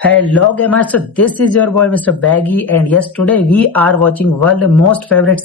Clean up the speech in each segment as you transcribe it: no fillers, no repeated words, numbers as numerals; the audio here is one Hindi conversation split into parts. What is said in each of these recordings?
Hello gamers, so this is your boy Mr. Baggy and yes today we are watching world most favorite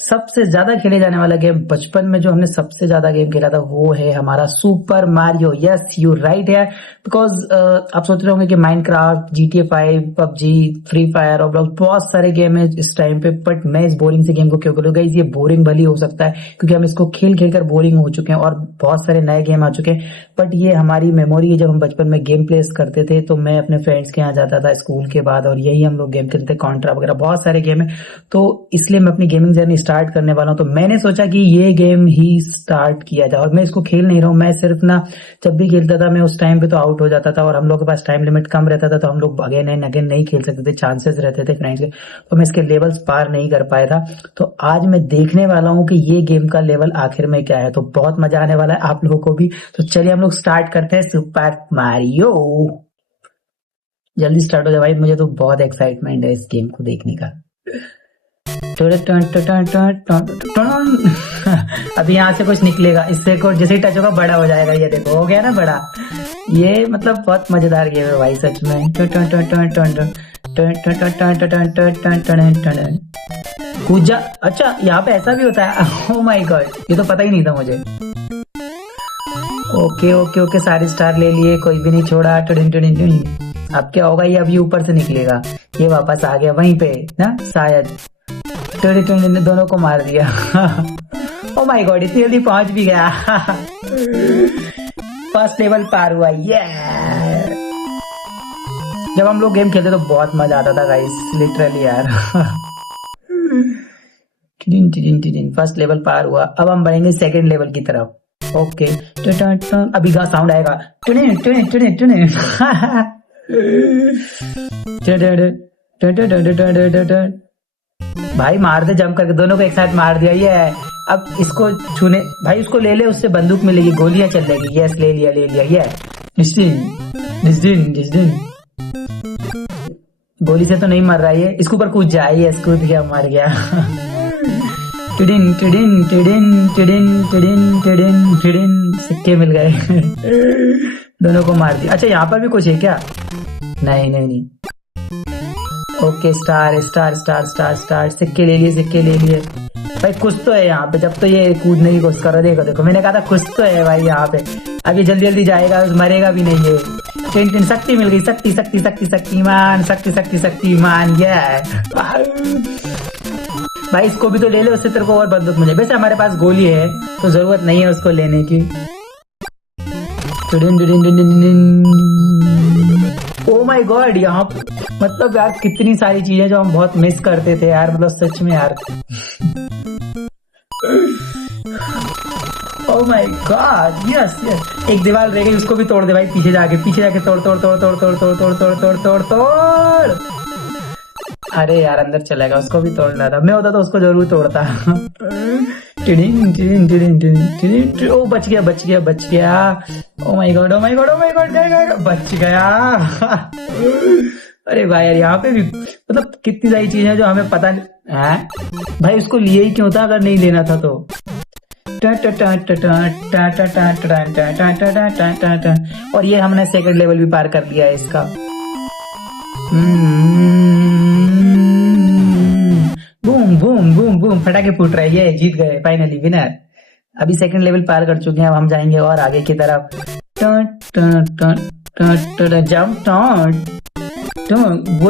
सबसे ज्यादा खेले जाने वाला गेम बचपन में जो हमने सबसे ज्यादा गेम खेला था वो है हमारा super Mario. Yes you right है बिकॉज आप सोच रहे होंगे कि Minecraft, GTA 5, PUBG, free fire और बहुत सारे गेम है इस टाइम पे, बट मैं इस बोरिंग से गेम को क्यों खेलूंगा। ये बोरिंग भली हो सकता है क्योंकि हम इसको खेल खेल कर बोरिंग हो चुके हैं और बहुत सारे नए गेम आ चुके हैं, बट ये हमारी मेमोरी है। जब हम बचपन में गेम प्लेस करते थे तो मैं अपने फ्रेंड्स के यहाँ जाता था स्कूल के बाद और यही हम लोग गेम खेलते थे, कॉन्ट्रा वगैरह बहुत सारे गेम है। तो इसलिए मैं अपनी गेमिंग जर्नी स्टार्ट करने वाला हूं, तो मैंने सोचा कि ये गेम ही स्टार्ट किया जाए। और मैं इसको खेल नहीं रहा हूं, मैं सिर्फ ना जब भी खेलता था मैं उस टाइम पे तो आउट हो जाता था और हम लोग के पास टाइम लिमिट कम रहता था, तो हम लोग अगेन एंड अगेन नहीं खेल सकते थे, चांसेस रहते थे फ्रेंड्स के, तो मैं इसके लेवल्स पार नहीं कर पाया था। तो आज मैं देखने वाला हूं कि ये गेम का लेवल आखिर में क्या है, तो बहुत मजा आने वाला है आप लोगों को भी। तो चलिए हम लोग स्टार्ट करते हैं सुपर मारियो। जल्दी स्टार्ट हो जाए भाई, मुझे तो बहुत एक्साइटमेंट है इस गेम को देखने का। अभी यहाँ से कुछ निकलेगा, इससे कुछ जैसे ही टच होगा बड़ा हो जाएगा। ये देखो हो गया ना बड़ा। ये मतलब बहुत मजेदार गेम है भाई सच में। कूद जा। अच्छा यहाँ पे ऐसा भी होता है, ओह माय गॉड, ये तो पता ही नहीं था मुझे। ओके ओके ओके, सारे स्टार ले लिए, कोई भी नहीं छोड़ा। अब क्या होगा, ये अभी ऊपर से निकलेगा, ये वापस आ गया वहीं पे ना शायद। ने दोनों को मार दिया। ओ माय गॉड, इतनी जल्दी पहुंच भी गया। फर्स्ट लेवल पार हुआ। ये जब हम लोग गेम खेलते तो बहुत मजा आता था गाइस, लिटरली यार। फर्स्ट लेवल पार हुआ, अब हम बढ़ेंगे सेकंड लेवल की तरफ। ओके अभी का साउंड आएगा। भाई मार दे जंप करके, दोनों को एक साथ मार दिया। ये है अब इसको छूने, भाई उसको ले ले, उससे बंदूक मिलेगी, गोलियां चलेगी। यस ले लिया ले लिया। ये डिस्टिन गोली से तो नहीं मर रहा है, इसके ऊपर कूद जाए। ये कूद गया, मर गया। टिडिन टिडिन टिडिन टिडिन टिडिन टिडिन टिडिन, सिक्के मिल गए। दोनों को मार दिया। अच्छा यहाँ पर भी कुछ है क्या? नहीं नहीं नहीं। Okay star star star star star, सिक्के ले लिए, सिक्के ले लिए। भाई कुछ तो है यहाँ पे, जब तो ये कूदने की कोशिश कर रहा है। देखो देखो, मैंने कहा था कुछ तो है भाई यहाँ पे। अब ये जल्दी जल्दी जाएगा, मरेगा भी नहीं ये। टिन शक्ति मिल गई, शक्ति शक्ति शक्ति शक्तिमान, शक्ति शक्ति शक्तिमान। ये भाई इसको भी तो ले ले, उससे तेरे को और बंदूक मिले। वैसे हमारे पास गोली है तो जरूरत नहीं है उसको लेने की। ओ माय गॉड, यहाँ मतलब यार कितनी सारी चीजें जो हम बहुत मिस करते थे यार, मतलब सच में यार। ओ माय गॉड, यस यस, एक दीवार रह गई, उसको भी तोड़ दे भाई। पीछे जाके तोड़ तोड़ तोड़ तोड़ तोड़ तोड़ तोड़ तोड़ तोड़ तोड़ तोड़। अरे यार अंदर चलेगा, उसको भी तोड़ना था। मैं होता तो उसको जरूर तोड़ता। ओ बच गया बच गया बच गया। ओ my God O my God O my God, बच गया। अरे भाई यार यहाँ पे भी मतलब कितनी सारी चीजें जो हमें पता नहीं है। भाई उसको लिए ही क्यों था अगर नहीं लेना था तो। और ये हमने सेकंड लेवल भी पार कर लिया है इसका। बूम बूम बूम बूम, फटाके फूट रहे। ये जीत गए फाइनली, विनर। अभी सेकंड लेवल पार कर चुके हैं, अब हम जाएंगे और आगे की तरफ। जंप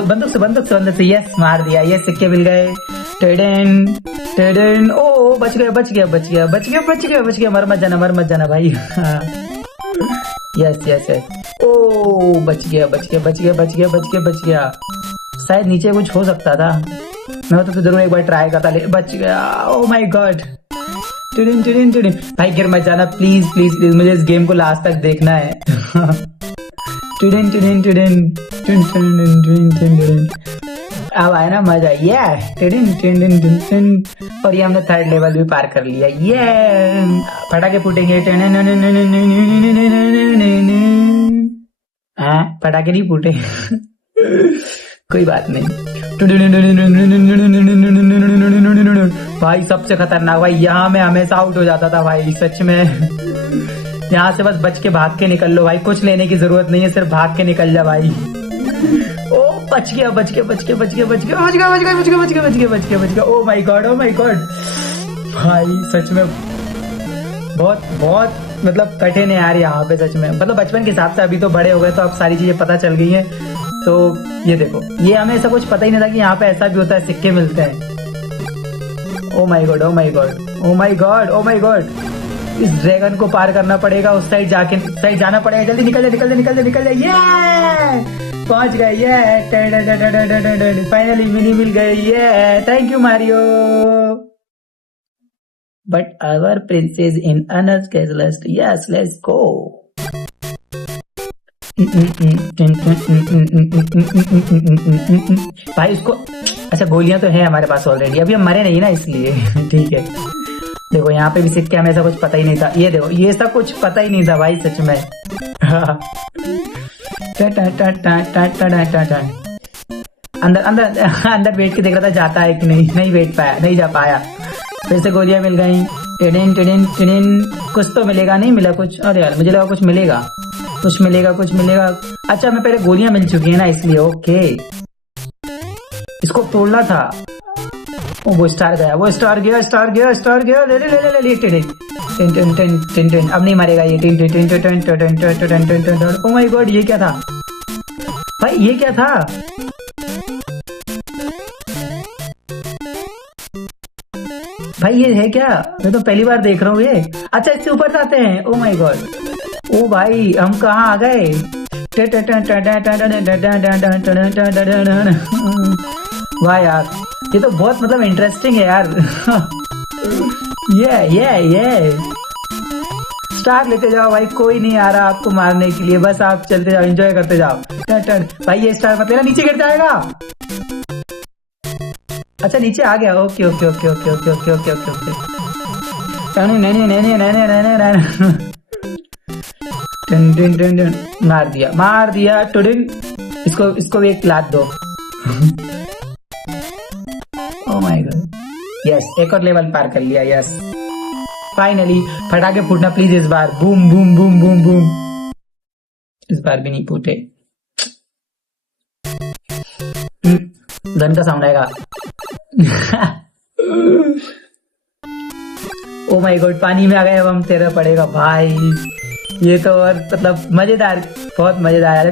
बंदूक से यस मार दिया। ये सिक्के मिल गए। टेडन टेडन, ओ बच गया बच गया बच गया बच गया बच गया बच गया। मर मत जाना भाई। यस यस यस, ओ बच गया बच गया बच गया बच गया बच गया बच गया। शायद नीचे कुछ हो सकता था, मैं तो जरूर एक बार ट्राई करता, बच गया। ओ माय गॉड, टिडिन भाई गिर मत जाना प्लीज प्लीज प्लीज, मुझे इस गेम को लास्ट तक देखना है। टिडिन अब आया ना मजा। ये टिडिन। और ये हमने थर्ड लेवल भी पार कर लिया। ये फटाके फूटेंगे। फटाके नहीं फूटे। कोई बात नहीं। भाई सबसे खतरनाक भाई, यहाँ में हमेशा आउट हो जाता था भाई सच में। यहाँ से बस बच के भाग के निकल लो भाई, कुछ लेने की जरूरत नहीं है, सिर्फ भाग के निकल जा भाई। ओ बच गया बच गया बच गया बच गया बच गया बच गया बच गया बच गया बच गया बच गया बच गया बच गया। ओ my God, O my God भाई, सच में बहुत बहुत मतलब कठिन है यार यहाँ पे, सच में। मतलब बचपन के हिसाब से अभी तो बड़े हो गए तो अब सारी चीजें पता चल गई हैं। तो ये देखो, ये हमें ऐसा कुछ पता ही नहीं था कि यहाँ पे ऐसा भी होता है, सिक्के मिलते हैं। ओ my God, O my God, O my God, O my God, इस ड्रैगन को पार करना पड़ेगा, उस साइड जाके साइड जाना पड़ेगा। जल्दी निकल जा निकल जा निकल जा निकल जा, ये पहुंच गए, ये फाइनली मिनी मिल गए, ये thank you Mario. But our princess in Anas कैसलस्ट, yes let's go. भाई उसको, अच्छा गोलियां तो है हमारे पास ऑलरेडी, अभी हम मरे नहीं ना इसलिए ठीक है। देखो यहाँ पे भी सिक्के, हमें ऐसा कुछ पता ही नहीं था। ये देखो, ये सब कुछ पता ही नहीं था भाई, सच में। अंदर अंदर अंदर बैठ के देख रहा था जाता है कि नहीं, नहीं बैठ पाया, नहीं जा पाया। फिर से गोलियां मिल गई, टिडिन टिडिन टिडिन, कुछ तो मिलेगा, नहीं मिला कुछ। अरे यार मुझे लगा कुछ मिलेगा, कुछ मिलेगा, कुछ मिलेगा। अच्छा मैं पहले गोलियां मिल चुकी है ना इसलिए, ओके। इसको तोड़ना था। ओ वो स्टार गया, वो स्टार गया, स्टार गया, स्टार गया, ले ले ले ले ले टिडिन टिन टिन टिन टिन टिन, अब नहीं मरेगा ये। टिन टिन टिन टिन टिन टिन टिन टिन टिन टिन। ओ माय गॉड, ये क्या था भाई, ये क्या था भाई, ये है क्या? मैं तो पहली बार देख रहा हूँ ये। अच्छा इससे ऊपर जाते हैं, ओ माय गॉड। ओ भाई हम कहाँ आ गए? वाह यार, ये तो बहुत मतलब इंटरेस्टिंग है यार। ये स्टार लेते जाओ भाई, कोई नहीं आ रहा आपको मारने के लिए, बस आप चलते जाओ, एंजॉय करते जाओ। भाई ये स्टार मत लेना, नीचे गिर जाएगा। अच्छा नीचे आ गया, okay okay okay okay okay okay okay okay okay. मार दिया मार दिया टुडिन, इसको भी एक लात दो। ओह माय गॉड, यस एक और लेवल पार कर लिया, यस फाइनली। फटाके फूटना प्लीज इस बार, boom boom boom boom boom. इस बार भी नहीं फूटे। गन का साउंड आएगा। ओ माय गॉड, पानी में आ गए, अब हम तेरा पड़ेगा भाई। ये तो और मतलब मजेदार, बहुत मजेदार है।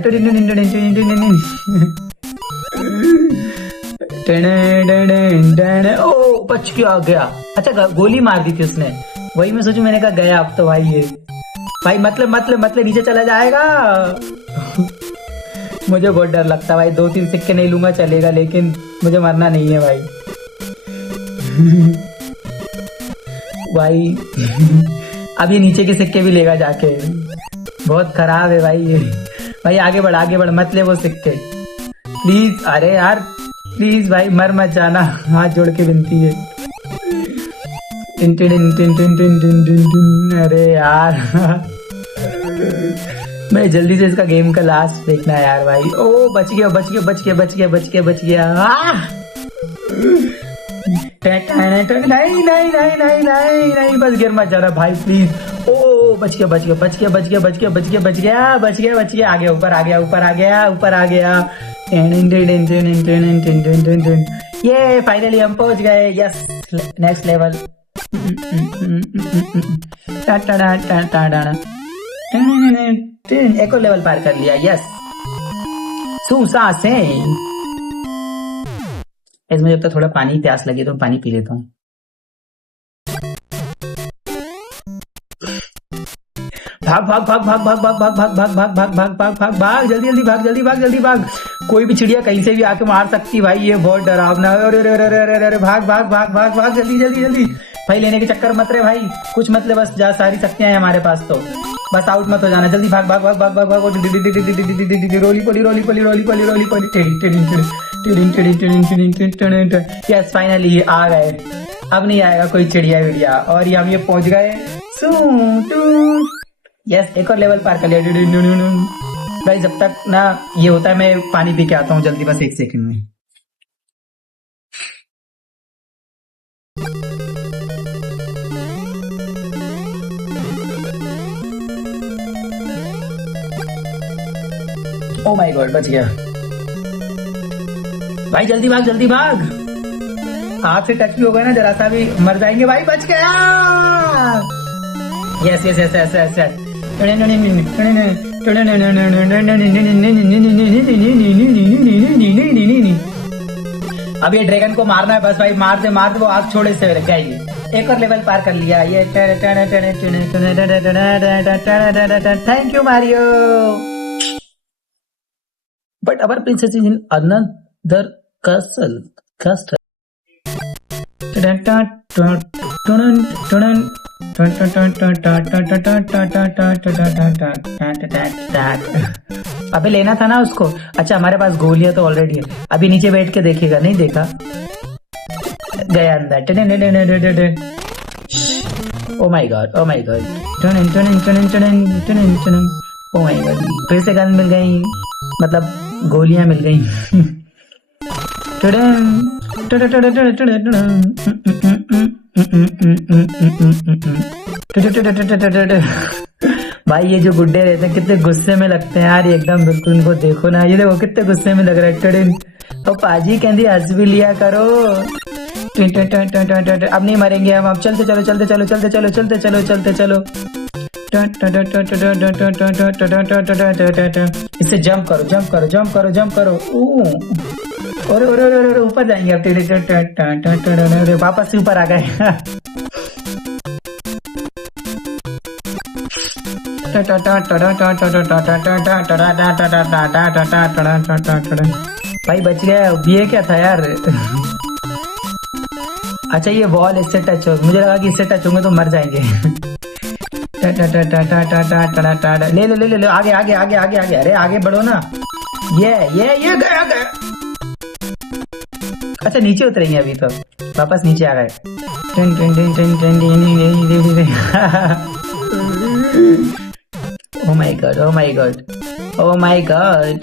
ओ बच के आ गया। अच्छा गोली मार दी थी उसने, वही मैं सोचू, मैंने कहा गया अब तो भाई ये। भाई मतलब नीचे चला जाएगा। मुझे बहुत डर लगता है भाई, 2-3 सिक्के नहीं लूंगा चलेगा, लेकिन मुझे मरना नहीं है भाई। भाई अब ये नीचे के सिक्के भी लेगा जाके, बहुत खराब है भाई ये। भाई आगे बढ़ मत ले वो सिक्के प्लीज। अरे यार प्लीज भाई मर मत जाना, हाथ जोड़ के विनती है। टिन टिन टिन टिन टिन टिन टिन टिन। अरे यार मैं जल्दी से इसका गेम का लास्ट देखना है यार भाई। ओ बच गया बच गया बच गया बच गया बच गया बच गया। नहीं नहीं नहीं नहीं नहीं नहीं, बस गिर मत जाना भाई प्लीज। ओ बच गया बच गया बच गया बच गया बच गया बच गया बच गया बच गया बच गया। आ गया, ऊपर आ गया, ऊपर आ गया, ऊपर आ गया। ये फाइनली हम पहुंच गए, यस नेक्स्ट लेवल। एक और लेवल पार कर लिया, यस सुसासें। इसमें जब तक थोड़ा पानी प्यास लगी तो पानी पी लेता हूँ। भाग भाग भाग भाग भाग भाग भाग भाग भाग भाग भाग भाग भाग भाग भाग, जल्दी जल्दी भाग, जल्दी भाग, जल्दी भाग। कोई भी चिड़िया कहीं से भी आके मार सकती भाई, ये बहुत डरावना है। अरे अरे अरे अरे अरे, भाग भाग भाग भाग भाग, जल्दी जल्दी जल्दी। भाई लेने के चक्कर मत रहे भाई, कुछ मत ले, बस जा, सारी शक्तियां हैं हमारे पास, तो बस आउट मत हो जाना। जल्दी भाग भाग भाग भाग भाग भाग। रोली पोली रोली पोली रोली पोली रोली पोली। यस फाइनली ये आ गए, अब नहीं आएगा कोई चिड़िया विड़िया। और ये हम ये पहुंच गए। यस एक और लेवल पार कर लिया। भाई जब तक ना ये होता है मैं पानी पी के आता हूँ जल्दी, बस 1 सेकंड में। ओ माय गॉड, बच गया भाई। जल्दी भाग, जल्दी भाग। हाथ से टच भी हो गया ना जरा सा भी मर जाएंगे भाई। बच गया। Yes yes yes yes yes. अब ये ड्रैगन को मारना है बस भाई। मार दे मार दे, वो आग छोड़े से लग जाएगी। एक और लेवल पार कर लिया ये। Thank you Mario. But our princess is in another castle. Castle. अबे लेना था ना उसको। अच्छा हमारे पास गोलियां तो ऑलरेडी है। अभी नीचे बैठ के देखेगा, नहीं देखा गया अंदर। ओ my God, O my God, O my God. फिर से गन मिल गई, मतलब गोलियां मिल गई। भाई ये जो गुड्डे रहते हैं कितने गुस्से में लगते हैं यार, एकदम बिल्कुल इनको देखो ना, ये देखो कितने गुस्से में लग रहा है। तो पाजी कहती हंस भी लिया करो। अब नहीं मरेंगे हम, अब चलते चलो चलते चलो चलते चलो चलते चलो चलते चलो। इससे जंप करो जंप करो जंप करो जंप करो। और ऊपर जाएंगे अब। वापस से ऊपर आ गए। भाई बच गया। ये क्या था यार। अच्छा ये वॉल इससे टच हो, मुझे लगा कि इससे टच होंगे तो मर जाएंगे। ले लो ले लो, आगे आगे आगे आगे आगे। अरे आगे बढ़ो ना। ये गया गया। अच्छा नीचे उतरेंगे अभी तो, वापस नीचे आ गए। ओ my God, O my God, O my God.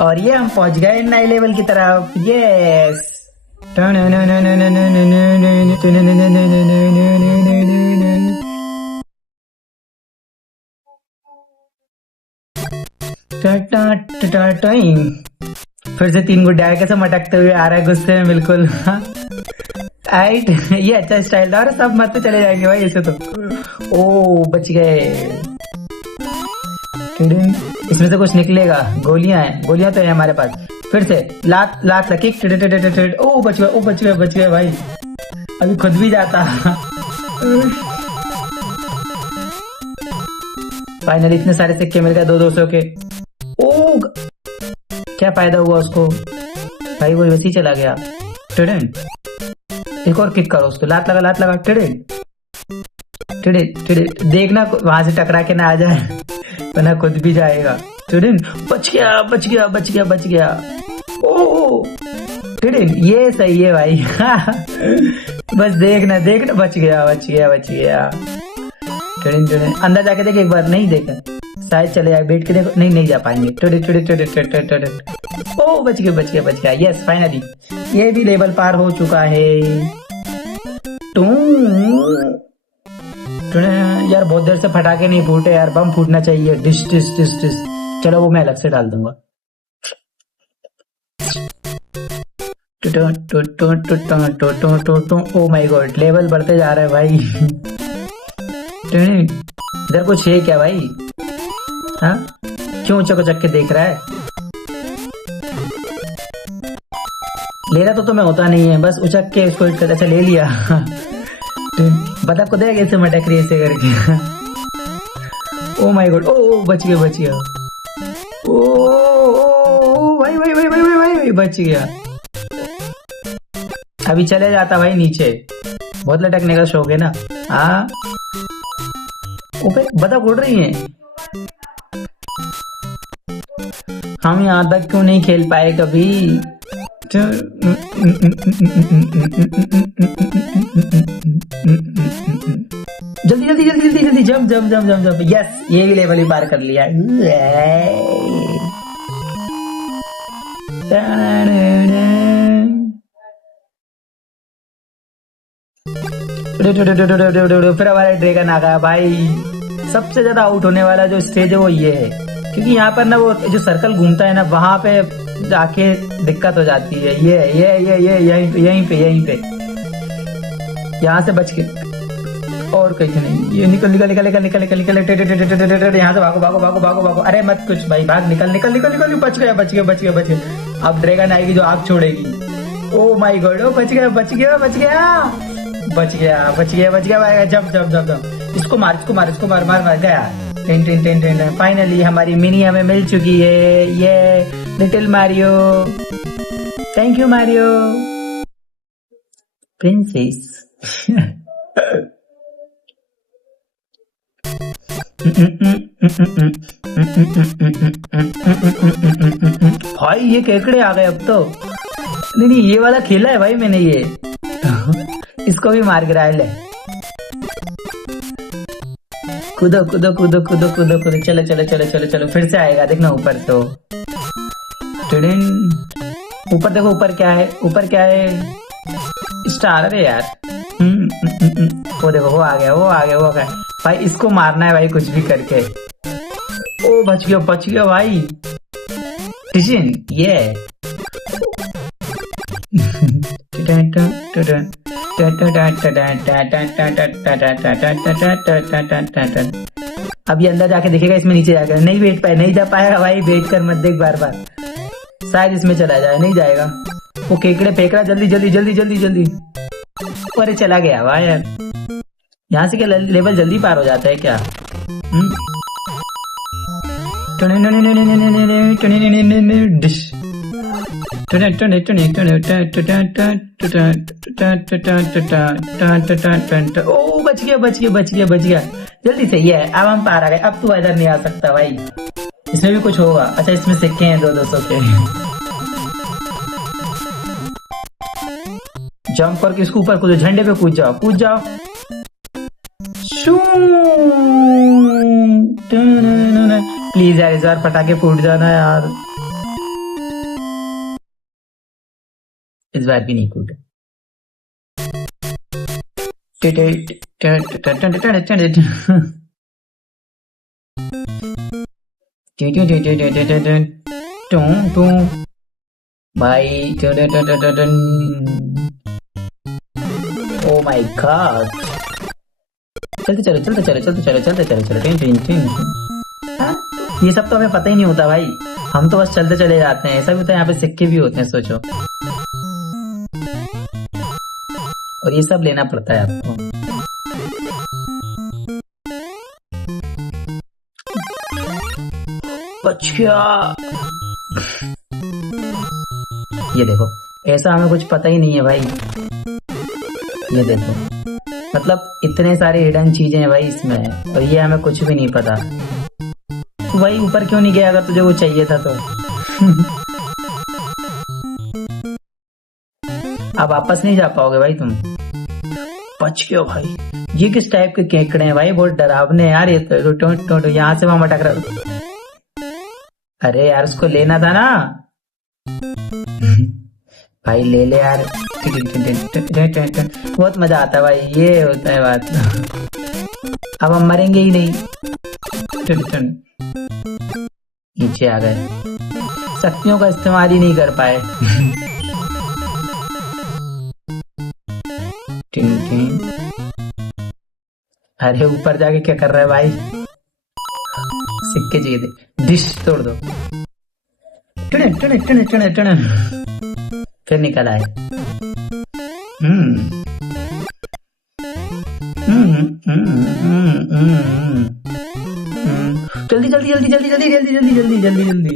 और ये हम पहुंच गए नए लेवल की तरफ। यस। फिर से 3 गुड्डे कैसे मटकते हुए आ रहा है गुस्से में बिल्कुल। राइट। ये अच्छा स्टाइल था। और सब मरते चले जाएंगे भाई ऐसे तो। ओ बच गए। इसमें से कुछ निकलेगा। गोलियां हैं, गोलियां तो है हमारे पास। फिर से लात लात लकी। ओ बच गया, ओ बच गया, बच गया भाई। अभी खुद भी जाता। फाइनली इतने सारे सिक्के मिल गए 200 के। ओ क्या फायदा हुआ उसको भाई, वो वैसे ही चला गया। एक और किक करो उसको। लात लगा लात लगा। देखना वहां से टकरा के ना आ जाए, वरना खुद भी जाएगा। बच गया बच गया बच गया बच गया। ओ ये सही है भाई। बस देखना देखना। बच गया बच गया बच गया। अंदर जाके देख एक बार। नहीं देखा शायद चले जाए। बैठ के देखो। नहीं नहीं जा पाएंगे। ओ बच गया बच गया बच गया। यस फाइनली ये भी लेवल पार हो चुका है। यार बहुत देर से फटाके नहीं फूटे यार, बम फूटना चाहिए। Dish dish dish dish. चलो वो मैं अलग से डाल दूंगा। ओ माय गॉड, लेवल बढ़ते जा रहा है भाई। इधर कुछ है क्या भाई? हाँ क्यों ऊंचा को चक के देख रहा है? लेना तो तुम्हें होता नहीं है, बस उचक के इसको हिट कर। अच्छा ले लिया। बता को देगा कैसे मटक रही ऐसे करके। ओ माय गॉड। ओ बच गया बच गया। ओ भाई भाई भाई भाई भाई भाई बच गया। अभी चले जाता भाई नीचे। बहुत लटकने का शौक है ना। हाँ बता उड़ रही है। हम यहाँ तक क्यों नहीं खेल पाए कभी? जल्दी जल्दी जल्दी जल्दी जल्दी jump jump jump jump jump. Yes ये भी लेवल ही पार कर लिया। फिर हमारा ड्रैगन आ गया भाई। सबसे ज्यादा आउट होने वाला जो स्टेज है वो ये है, क्योंकि यहाँ पर ना वो जो सर्कल घूमता है ना वहां पे जाके दिक्कत हो जाती है। ये यहीं पे यहाँ से बच के और कहीं नहीं। ये निकल निकल निकल निकल निकल निकल निकल यहाँ से भागो भागो भागो भागो भागो। अरे मत कुछ भाई, भाग निकल निकल निकल निकल। बच गया बच गया बच गया बच गया। अब ड्रैगन आएगी जो आग छोड़ेगी। ओ माय गॉड, ओ बच गया बच गया बच गया बच गया बच गया बच गया। जब जब जब जब इसको मार इसको मार इसको मार मार मार गया। Ten ten ten ten. Finally हमारी मिनी हमें मिल चुकी है। ये little Mario, thank you Mario princess. भाई ये केकड़े आ गए अब तो। नहीं ये वाला खेला है भाई मैंने ये। इसको भी मार गिराया ले। कूदो कूदो कूदो कूदो कूदो कूदो। चलो चलो चलो चलो चलो, फिर से आएगा देखना ऊपर। तो ऊपर देखो, ऊपर क्या है, ऊपर क्या है, स्टार। अरे यार वो देखो, वो आ गया वो आ गया वो आ गया। भाई इसको मारना है भाई कुछ भी करके। ओ बच गया भाई। टिशन ये अब ये अंदर जाके देखेगा, इसमें नीचे जाकर नहीं बैठ पाए, नहीं जा पाएगा भाई। बैठ कर मत देख बार बार, शायद इसमें चला जाए। नहीं जाएगा, वो केकड़े फेंक रहा। जल्दी जल्दी जल्दी जल्दी जल्दी। अरे चला गया भाई यार। यहाँ से क्या लेवल जल्दी पार हो जाता है क्या? ओ बच गया बच गया बच गया बच गया। जल्दी से ये है, अब हम पार आ गए। अब तू इधर नहीं आ सकता भाई, इसमें भी कुछ होगा। अच्छा इसमें सिक्के हैं 200 के। जंप करके इसके ऊपर कूदो, झंडे पे कूद जाओ कूद जाओ। प्लीज यार इस बार पटाखे फूट जाना यार। इस बार भी नहीं कूदा। भाई ओ माय गॉड। चलते चलो चलते चलो चलते चलो चलते चलो चलो। ये सब तो हमें पता ही नहीं होता भाई, हम तो बस चलते चले जाते हैं। ऐसा भी होता है, यहाँ पे सिक्के भी होते हैं सोचो। और ये सब लेना पड़ता है आपको। अच्छा ये देखो, ऐसा हमें कुछ पता ही नहीं है भाई। ये देखो, मतलब इतने सारे हिडन चीजें हैं भाई इसमें, और ये हमें कुछ भी नहीं पता। भाई ऊपर क्यों नहीं गया अगर तुझे वो चाहिए था तो? अब वापस नहीं जा पाओगे भाई तुम। बच गए भाई। ये किस टाइप के केकड़े हैं भाई, बहुत डरावने यार ये तो। यहाँ से वहां मटक रहा। अरे यार उसको लेना था ना भाई, ले ले यार। बहुत मजा आता है भाई, ये होता है बात। अब हम मरेंगे ही नहीं। नीचे आ गए, शक्तियों का इस्तेमाल ही नहीं कर पाए। अरे ऊपर जाके क्या कर रहा है भाई? सिक्के चाहिए थे, डिश तोड़ दो। फिर निकल आए। जल्दी जल्दी जल्दी जल्दी जल्दी जल्दी जल्दी जल्दी जल्दी जल्दी।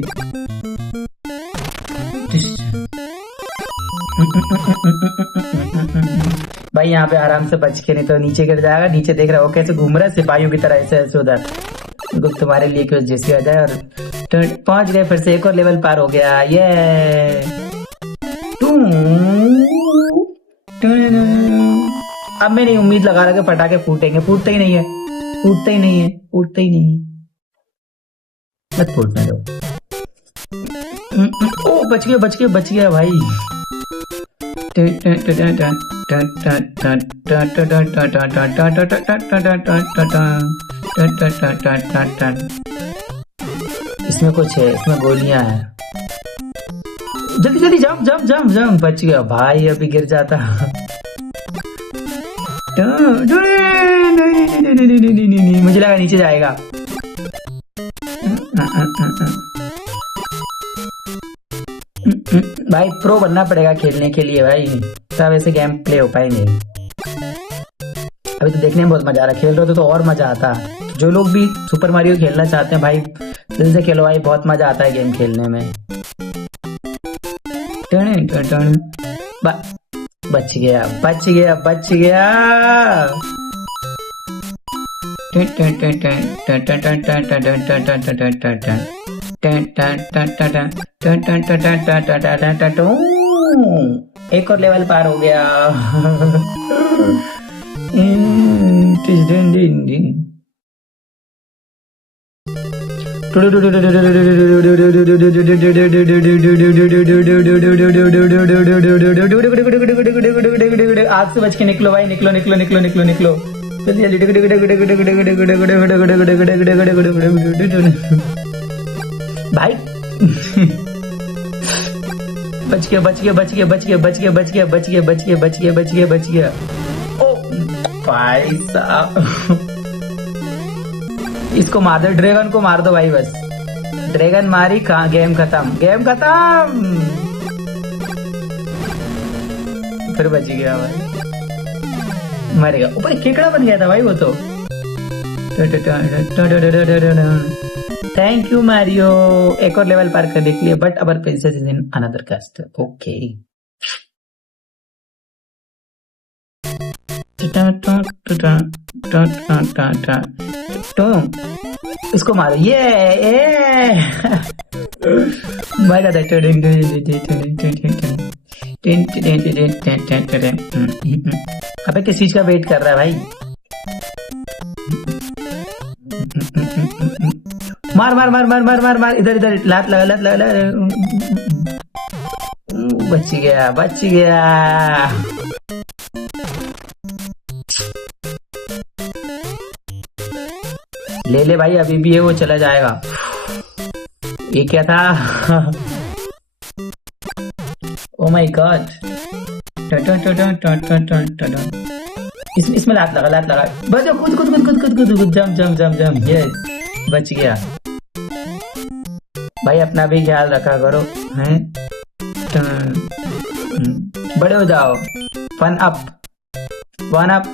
भाई यहाँ पे आराम से बच के, नहीं तो नीचे गिर जाएगा। नीचे देख रहा हो कैसे घूम रहा है सिपाहियों की तरह, ऐसे ऐसे उधर। तुम्हारे लिए कुछ जैसे आ जाए। और पहुंच गए, फिर से एक और लेवल पार हो गया। ये अब मैं नहीं उम्मीद लगा रहा कि पटाखे फूटेंगे। फूटते ही नहीं है, फूटते ही नहीं है, फूटते ही नहीं है। मत फूटने दो। ओ बच गया बच गया बच गया भाई। टन टन टन टन टन टन। इसमें कुछ है, इसमें गोलियां हैं। जल्दी जल्दी जंप जंप जंप जंप। बच गया भाई, अभी गिर जाता। मुझे लगा नीचे जाएगा। भाई प्रो बनना पड़ेगा खेलने के लिए भाई, तब ऐसे गेम प्ले हो पाएंगे। अभी तो देखने में बहुत मजा आ रहा है, खेल रहे हो तो और मजा आता। जो लोग भी सुपर मारियो खेलना चाहते हैं भाई, दिल से खेलो भाई, बहुत मजा आता है गेम खेलने में। टन टन टन। बच गया बच गया बच गया। टन टन टन टन टन टन टन टन टन टन टन टन टन टन टन। एक और लेवल पार हो गया। आग से बच के निकलो भाई, निकलो निकलो निकलो निकलो निकलो भाई। बच गया बच गया बच गया बच गया बच गया बच गया बच गया बच गया बच गया बच गया बच गया। ओ भाई साहब, इसको मार दो, ड्रैगन को मार दो भाई, बस ड्रैगन मारी, कहाँ गेम खत्म, गेम खत्म। फिर बच गया भाई, मर गया। ऊपर केकड़ा बन गया था भाई वो तो। थैंक यू मारियो, एक और लेवल पार करने के लिए। But our princess is in another castle. Okay, इसको मारो, ये मजा था। अबे किस चीज का वेट कर रहा है भाई? मार मार मार मार मार मार मार, इधर इधर, लात लगा लात लगा। बच गया बच गया। ले ले भाई, अभी भी है वो, चला जाएगा। ये क्या था? ओ माय गॉड। इसमें लात लगा लात लगा। बच कूद कूद कूद कूद कूद कूद कूद, jump jump jump jump. Yes, बच गया भाई। अपना भी ख्याल रखा करो, हैं? बड़े हो जाओ। One up one up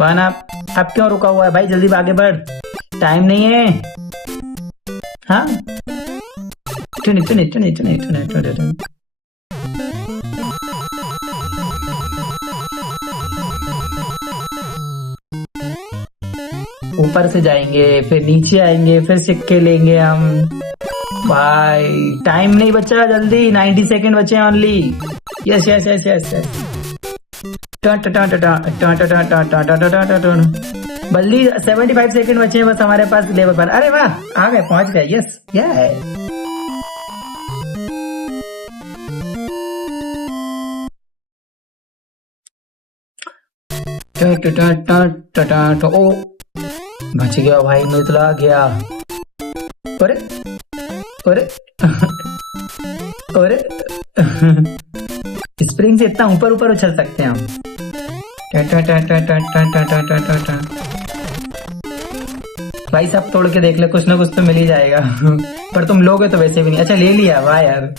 one up. अब क्यों रुका हुआ है भाई? जल्दी आगे बढ़, टाइम नहीं है। हाँ, टुने टुने टुने टुने टुने टुने। ऊपर से जाएंगे, फिर नीचे आएंगे, फिर सिक्के लेंगे हम। भाई टाइम नहीं बचा, जल्दी 90 सेकेंड बचे only. Yes yes yes yes yes. बल्ली 75 सेकेंड बचे हैं बस हमारे पास लेवल पर। अरे वाह, आ गए, पहुंच गए। Yes yes. ओ बच गया भाई, निकला गया। अरे अरे अरे स्प्रिंग से इतना ऊपर ऊपर उछल सकते हैं हम। भाई सब तोड़ के देख ले, कुछ ना कुछ तो मिल ही जाएगा। पर तुम लोगे तो वैसे भी नहीं। अच्छा ले लिया वाह यार।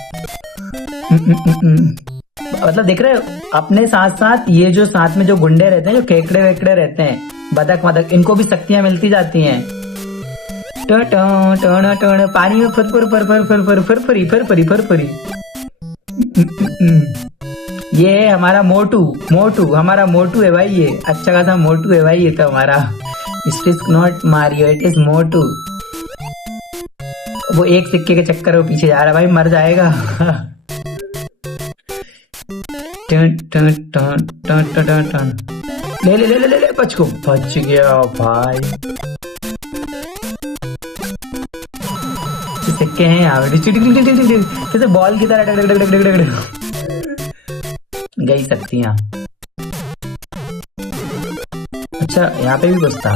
मतलब देख रहे हो, अपने साथ साथ ये जो साथ में जो गुंडे रहते हैं, जो केकड़े वेकड़े रहते हैं, बदक मदक, इनको भी शक्तियां मिलती जाती हैं। पानी में furfur furfur furfur Furfuri Furfuri Furfuri. ये है हमारा मोटू। मोटू हमारा मोटू है भाई, ये अच्छा खासा मोटू है भाई ये तो हमारा। It is not Mario, it is Motu. वो एक सिक्के के चक्कर में पीछे जा रहा है भाई, मर जाएगा। टन टन टन टन टन टन। ले ले ले ले ले, बच को, बच गया भाई। सिक्के हैं यहाँ, जैसे बॉल की तरह गई शक्तियां। अच्छा यहाँ पे भी कुछ था।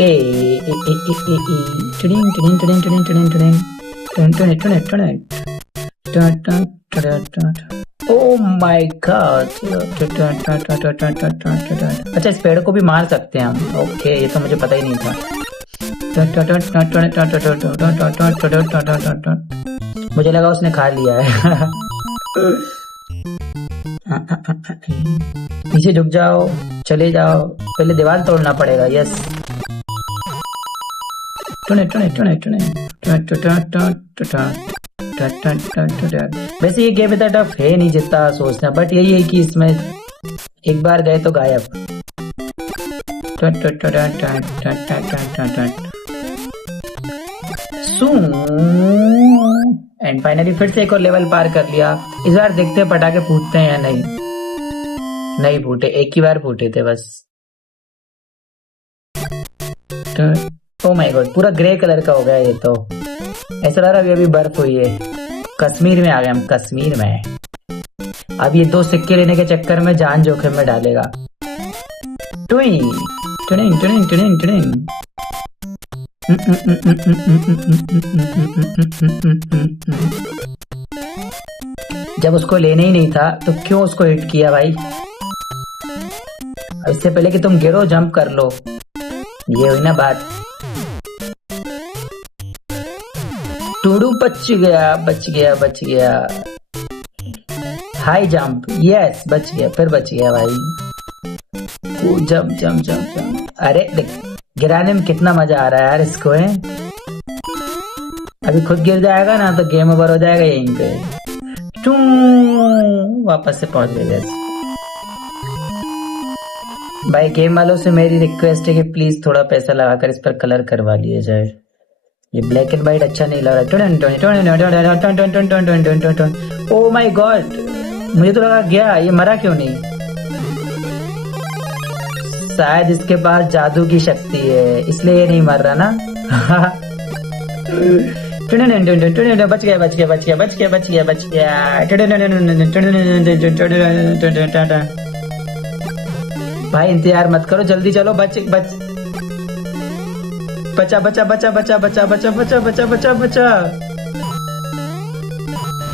ए ए ए ए ए ए टिडिंग टिडिंग टिडिंग टिडिंग टिडिंग टिडिंग टन टन टन टन टन टन टन टन। Oh my god. अच्छा, इस पेड़ को भी मार सकते हैं हम। ओके, ये तो मुझे पता ही नहीं था। मुझे लगा उसने खा लिया है। नीचे झुक जाओ, चले जाओ, पहले दीवार तोड़ना पड़ेगा। यस। वैसे ये गेम इतना टफ है नहीं जितना सोचना, बट यही है कि इसमें एक बार गए तो गायब। एंड फाइनली फिर से एक और लेवल पार कर लिया। इस बार देखते हैं पटाखे फूटते हैं या नहीं। नहीं फूटे, एक ही बार फूटे थे बस। ओ माय गॉड, पूरा ग्रे कलर का हो गया ये तो। ऐसा लग रहा है अभी बर्फ हुई है। कश्मीर में आ गए हम, कश्मीर में। अब ये 2 सिक्के लेने के चक्कर में जान जोखिम में डालेगा। टुइंग टुइंग टुइंग टुइंग टुइंग। जब उसको लेने ही नहीं था तो क्यों उसको हिट किया भाई? इससे पहले कि तुम गिरो जंप कर लो, ये हुई ना बात। टूडू बच गया बच गया बच गया। हाई जंप, यस बच गया, फिर बच गया भाई। Jump jump jump jump. अरे देख, गिराने में कितना मजा आ रहा है यार इसको है। अभी खुद गिर जाएगा ना तो गेम ओवर हो जाएगा यहीं पे। वापस से पहुंच गए। भाई गेम वालों से मेरी रिक्वेस्ट है कि प्लीज थोड़ा पैसा लगाकर इस पर कलर करवा लिया जाए। ये ब्लैक एंड व्हाइट अच्छा नहीं लग रहा। ओ माय गॉड, मुझे तो लगा गया, ये मरा क्यों नहीं? शायद इसके पास जादू की शक्ति है, इसलिए ये नहीं मर रहा ना। बच गया बच गया बच गया बच गया बच गया बच गया। भाई इंतजार मत करो, जल्दी चलो। बच बच बचा बचा बचा बचा बचा बचा बचा बचा बचा बचा।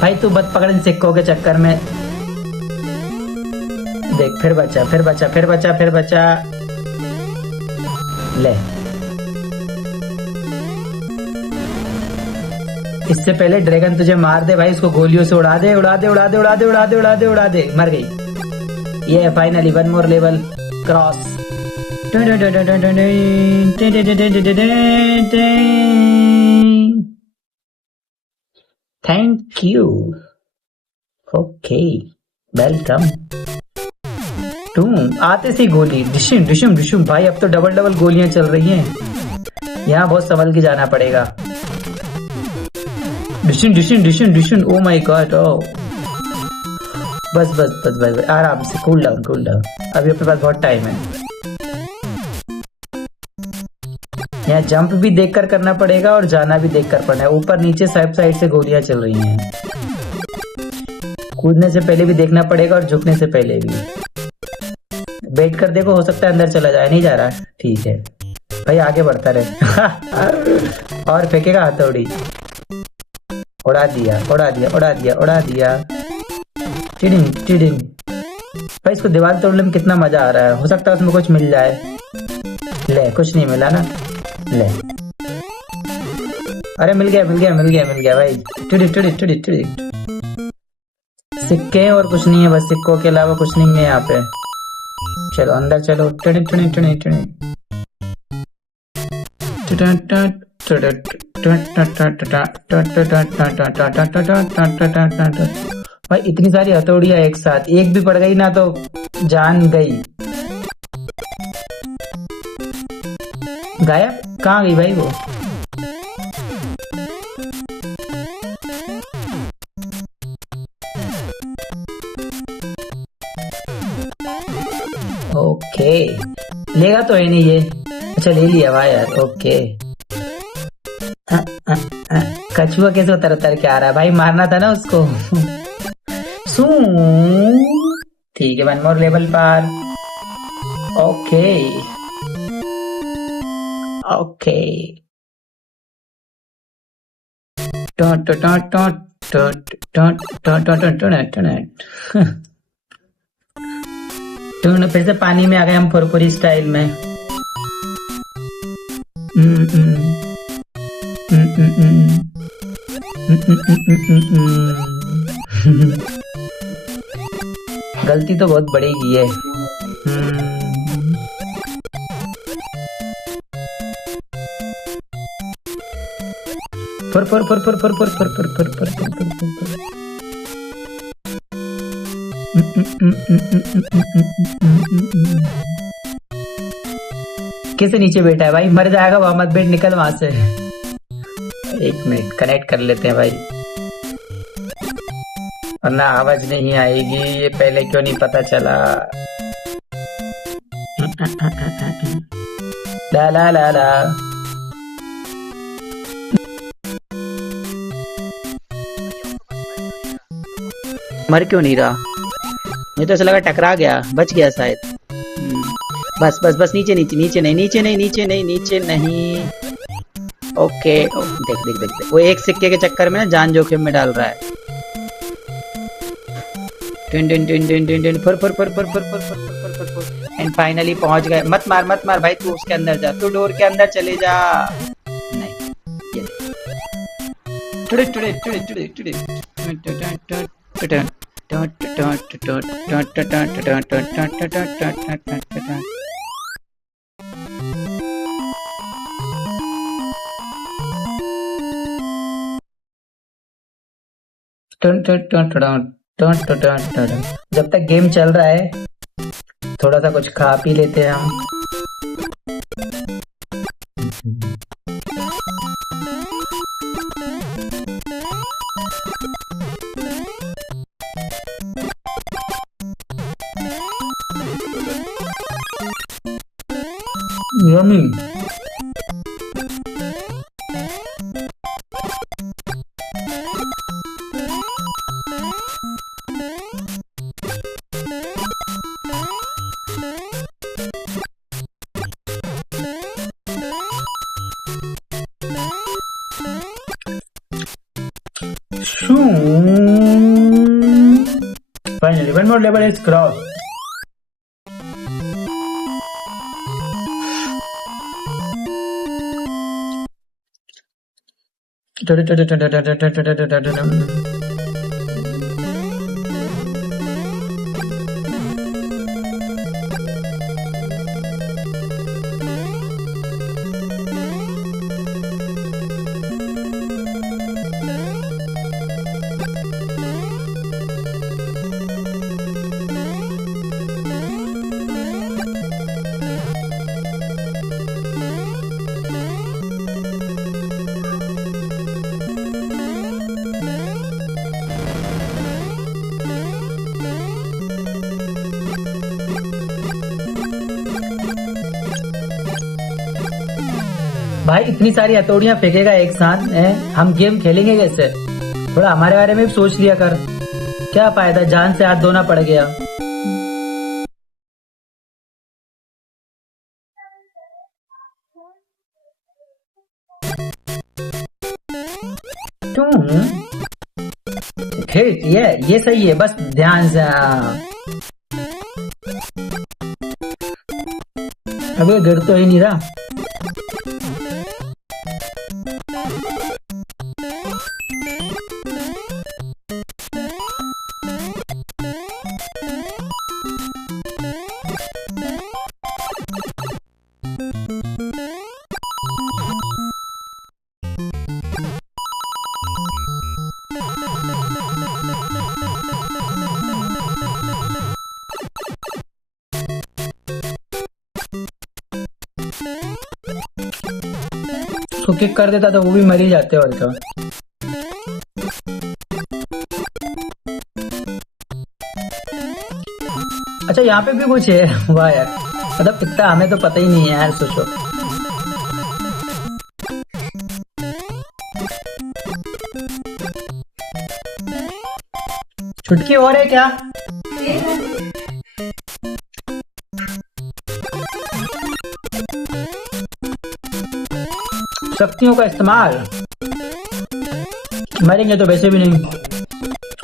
भाई तू बच पकड़ इन सिक्कों के चक्कर में। देख, फिर बचा फिर बचा फिर बचा फिर बचा। ले, इससे पहले ड्रैगन तुझे मार दे भाई, इसको गोलियों से उड़ा दे उड़ा दे उड़ा दे उड़ा दे उड़ा दे उड़ा दे उड़ा दे। मर गई। ये finally 1 more level cross. Thank you. Okay, welcome. आते सी गोली डिशुम डिशुम डिशुम। भाई अब तो डबल डबल गोलियां चल रही हैं। यहाँ बहुत संभल के जाना पड़ेगा। डिशुम डिशुम डिशुम डिशुम। ओ माय गॉड। ओ बस बस बस बस, आराम से, कूल डाउन कूल डाउन। अभी अपने पास बहुत टाइम है। यहाँ जंप भी देखकर करना पड़ेगा और जाना भी देखकर पड़ना है। ऊपर नीचे साइड से गोलियां चल रही हैं। कूदने से पहले भी देखना पड़ेगा और झुकने से पहले भी। बैठ कर देखो, हो सकता है अंदर चला जाए। नहीं जा रहा, ठीक है भाई, आगे बढ़ता रहे। और फेंकेगा हथौड़ी। उड़ा दिया उड़ा दिया उड़ा दिया उड़ा दिया। चिडिंग चिडिंग। भाई इसको दीवार तोड़ने में कितना मजा आ रहा है। हो सकता है उसमें कुछ मिल जाए। ले, कुछ नहीं मिला ना। ले, अरे मिल गया मिल गया मिल गया मिल गया भाई। टुडी टुडी टुडी टुडी। सिक्के और कुछ नहीं है, बस सिक्कों के अलावा कुछ नहीं है यहाँ पे। चलो अंदर चलो। टुडी टुडी टुडी टुडी। भाई इतनी सारी हथौड़ियां एक साथ, एक भी पड़ गई ना तो जान गई। गायब कहाँ गई भाई वो? ओके, लेगा तो है नहीं ये। अच्छा ले लिया भाई यार। ओके, कछुआ कैसे उतर उतर के आ रहा है भाई? मारना था ना उसको। ठीक है, 1 मोर लेवल पार। Okay, okay. टॉट टॉट टॉट टॉट टॉट टॉट टॉट टॉट। तो फिर से पानी में आ गए हम फुरफुरी स्टाइल में। गलती तो बहुत बड़ी की है। फुर फुर फुर फुर फुर फुर फुर फुर फुर फुर फुर फुर फुर। कैसे नीचे बैठा है भाई, मर जाएगा वहां, मत बैठ, निकल वहां से। एक मिनट कनेक्ट कर लेते हैं भाई, वरना आवाज नहीं आएगी। ये पहले क्यों नहीं पता चला। ला ला ला ला। मर क्यों नहीं रहा, मुझे तो ऐसा लगा टकरा गया, बच गया शायद। बस बस बस, नीचे नीचे नीचे नहीं, नीचे नहीं, नीचे नहीं, नीचे नहीं। ओके देख देख देख देख, वो एक सिक्के के चक्कर में ना जान जोखिम में डाल रहा है। टिन टिन टिन टिन टिन टिन, फुर फुर फुर फुर फुर फुर फुर फुर फुर फुर। एंड फाइनली पहुंच गए। मत मार मत मार भाई, तू उसके अंदर जा, तू डोर के अंदर चले जा। नहीं ये today today today today today जब तक गेम चल रहा है थोड़ा सा कुछ खा पी लेते हैं हम। Yummy. Finally, one more level is crossed. भाई इतनी सारी हथौड़ियां फेंकेगा एक साथ है, हम गेम खेलेंगे कैसे? थोड़ा हमारे बारे में भी सोच लिया कर, क्या फायदा जान से हाथ धोना पड़ गया। ये सही है, बस ध्यान से। अबे गिर तो ही नहीं रहा। उसको किक कर देता तो वो भी मर ही जाते और क्या। अच्छा यहाँ पे भी कुछ है, वाह यार, मतलब इतना हमें तो पता ही नहीं है यार, सोचो। छुटकी और है क्या? शक्तियों का इस्तेमाल। मरेंगे तो वैसे भी नहीं,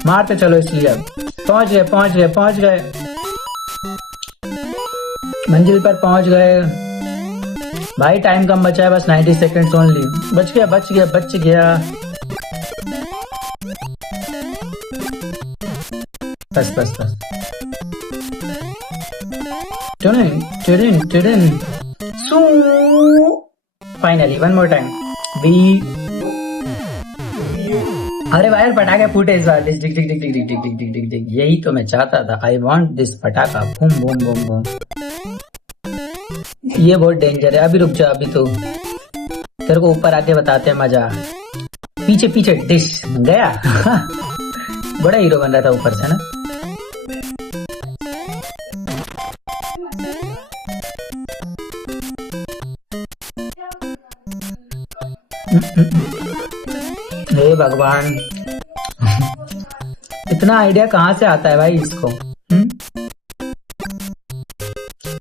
मारते चलो इसलिए। अब पहुंच गए, मंजिल पर पहुंच गए भाई। टाइम कम बचा है, बस 90 सेकेंड्स ओनली। बच गया। बस। Finally one more time B. अरे वायर पटाखे फूटे इस बार। डिग। यही तो मैं चाहता था। आई वॉन्ट दिस पटाखा। बूम। ये बहुत डेंजर है। अभी रुक जा, अभी तो तेरे को ऊपर आते बताते हैं मजा। पीछे डिश गया। बड़ा हीरो बन रहा था ऊपर से ना। हे भगवान, इतना आइडिया कहाँ से आता है भाई इसको?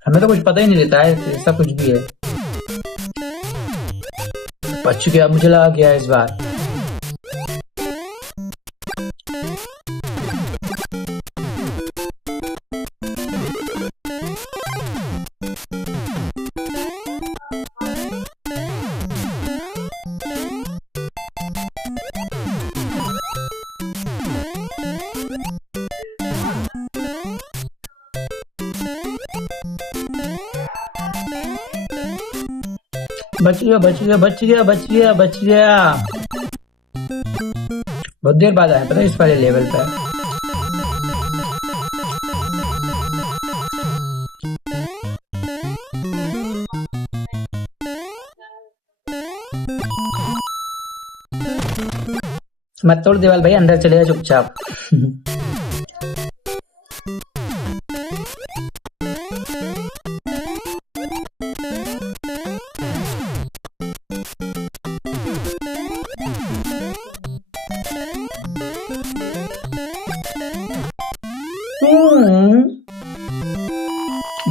हमें तो कुछ पता ही नहीं देता है ऐसा कुछ भी है। बच गया, मुझे लगा गया इस बार। बच गया। बहुत देर बाद आया पता है इस वाले लेवल पे। मत तोड़ दीवार भाई, अंदर चले जा चुपचाप।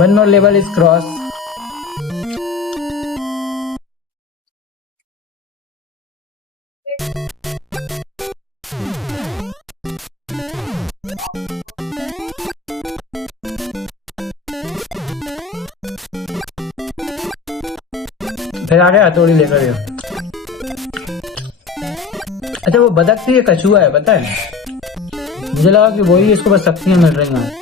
One more level is crossed. फिर आ गया हथौड़ी लेकर ये। अच्छा वो बदक थी, ये कछुआ है पता है? मुझे लगा कि वही इसको बस शक्तियां मिल रही हैं।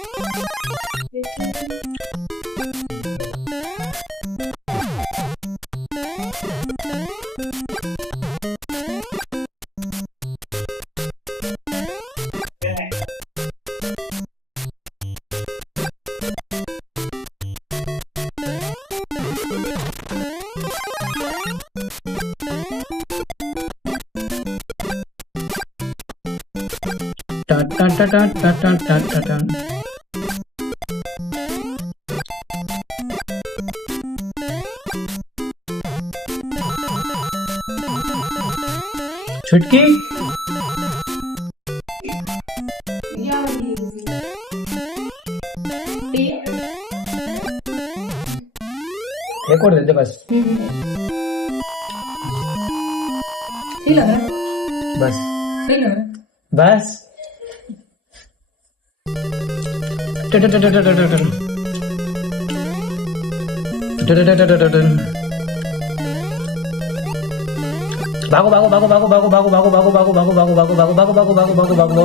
छुटकी एक और दे दे बस। बस भागो भागो भागो भागो भागो भागो भागो भागो भागो भागो भागो भागो भागो भागो भागो भागो भागो भागो भागो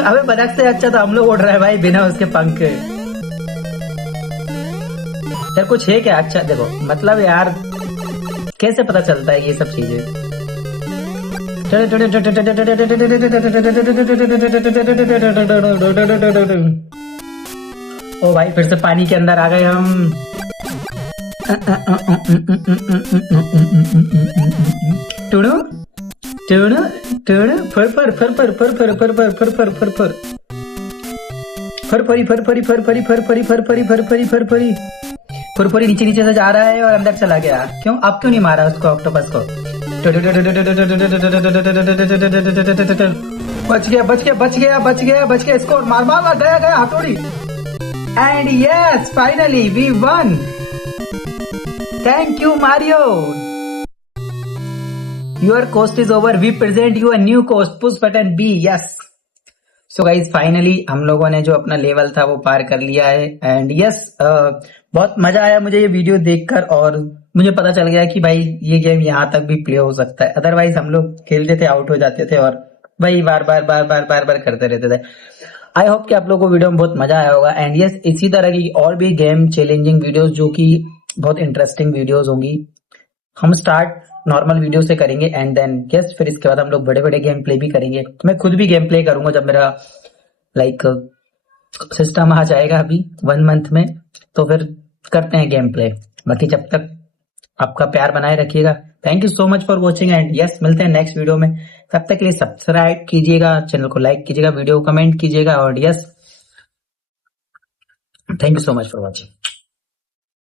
अबे बदक से अच्छा तो हम लोग उड़ रहे हैं भाई बिना उसके पंख के। यार कुछ है क्या? अच्छा देखो मतलब यार कैसे पता चलता है ये सब चीजें? ओ भाई फिर से पानी के अंदर आ गए हम। टुडू टुडू टुडू फर फर फर फर फर फर फर फर फर फर फर फर फरफरी फरफरी फरफरी फरफरी फरफरी फरफरी फरफरी फरफरी नीचे नीचे से जा रहा है और अंदर चला गया। क्यों अब क्यों नहीं मारा उसको ऑक्टोपस को? बच गया बच गया बच गया बच गया बच गया, स्कोर मार मार मार, गया गया हथौड़ी। And yes finally we won. Thank you Mario. Your quest is over, we present you a new quest, push button B. Yes so guys finally हम लोगों ने जो अपना लेवल था वो पार कर लिया है। एंड यस बहुत मजा आया मुझे ये वीडियो देखकर, और मुझे पता चल गया कि भाई ये गेम यहाँ तक भी प्ले हो सकता है। अदरवाइज हम लोग खेलते थे, आउट हो जाते थे और भाई बार बार बार बार बार बार करते रहते थे। आई होप कि आप लोगों को वीडियो में बहुत मजा आया होगा। एंड यस इसी तरह की और भी गेम चैलेंजिंग वीडियोस जो कि बहुत इंटरेस्टिंग वीडियोस होंगी, हम स्टार्ट नॉर्मल वीडियो से करेंगे। एंड देन यस फिर इसके बाद हम लोग बड़े बड़े गेम प्ले भी करेंगे। मैं खुद भी गेम प्ले करूंगा जब मेरा लाइक सिस्टम आ जाएगा अभी 1 मंथ में, तो फिर करते हैं गेम प्ले। बाकी जब तक आपका प्यार बनाए रखिएगा। Thank you so much for watching and yes मिलते हैं नेक्स्ट वीडियो में। तब तक के लिए सब्सक्राइब कीजिएगा, चैनल को लाइक कीजिएगा, वीडियो को कमेंट कीजिएगा, और yes thank you so much for watching.